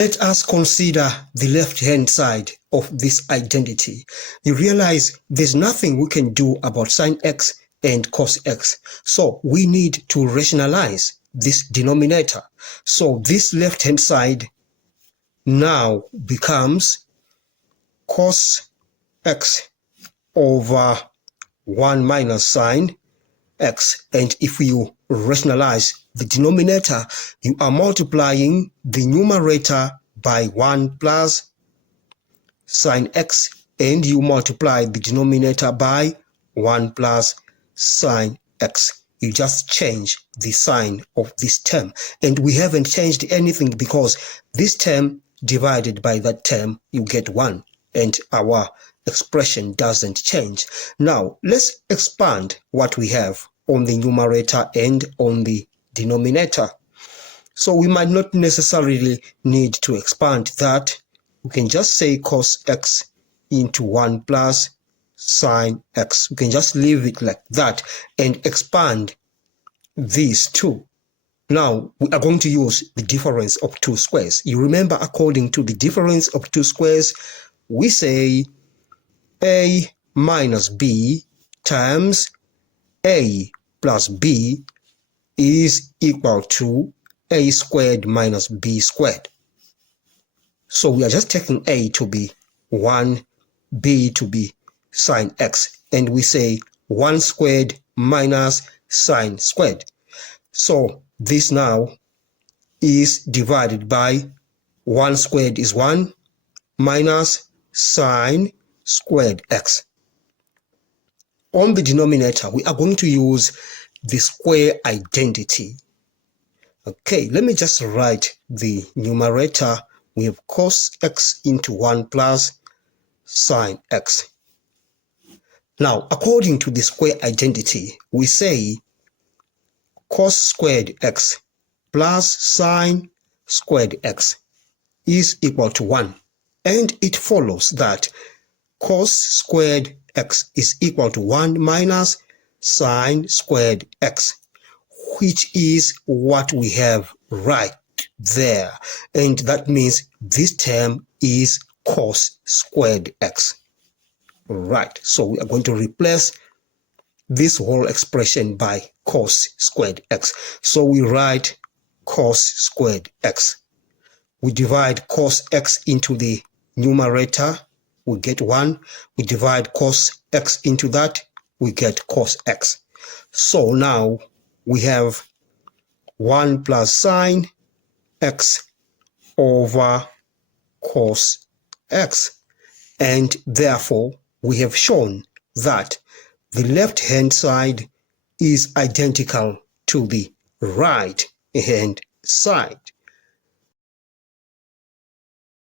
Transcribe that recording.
Let us consider the left-hand side of this identity. You realize there's nothing we can do about sine x and cos x. So we need to rationalize this denominator. So this left-hand side now becomes cos x over 1 minus sine x. And if you rationalize the denominator, you are multiplying the numerator by 1 plus sine x, and you multiply the denominator by 1 plus sine x. You just change the sign of this term, and we haven't changed anything because this term divided by that term, you get 1, and our expression doesn't change. Now let's expand what we have on the numerator and on the denominator. So we might not necessarily need to expand that. We can just say cos x into 1 plus sine x. We can just leave it like that and expand these two. Now we are going to use the difference of two squares. You remember, according to the difference of two squares, we say a minus b times a plus b is equal to a squared minus b squared. So we are just taking a to be 1, b to be sine x, and we say 1 squared minus sine squared. So this now is divided by 1 squared is 1 minus sine squared x. On the denominator, we are going to use the square identity. Okay, let me just write the numerator. We have cos x into 1 plus sine x. Now, according to the square identity, we say cos squared x plus sine squared x is equal to 1. And it follows that cos squared x is equal to 1 minus sine squared x, which is what we have right there. And that means this term is cos squared x. Right, so we are going to replace this whole expression by cos squared x. So we write cos squared x. We divide cos x into the numerator, we get 1. We divide cos x into that, we get cos x. So now we have 1 plus sine x over cos x. And therefore, we have shown that the left-hand side is identical to the right-hand side.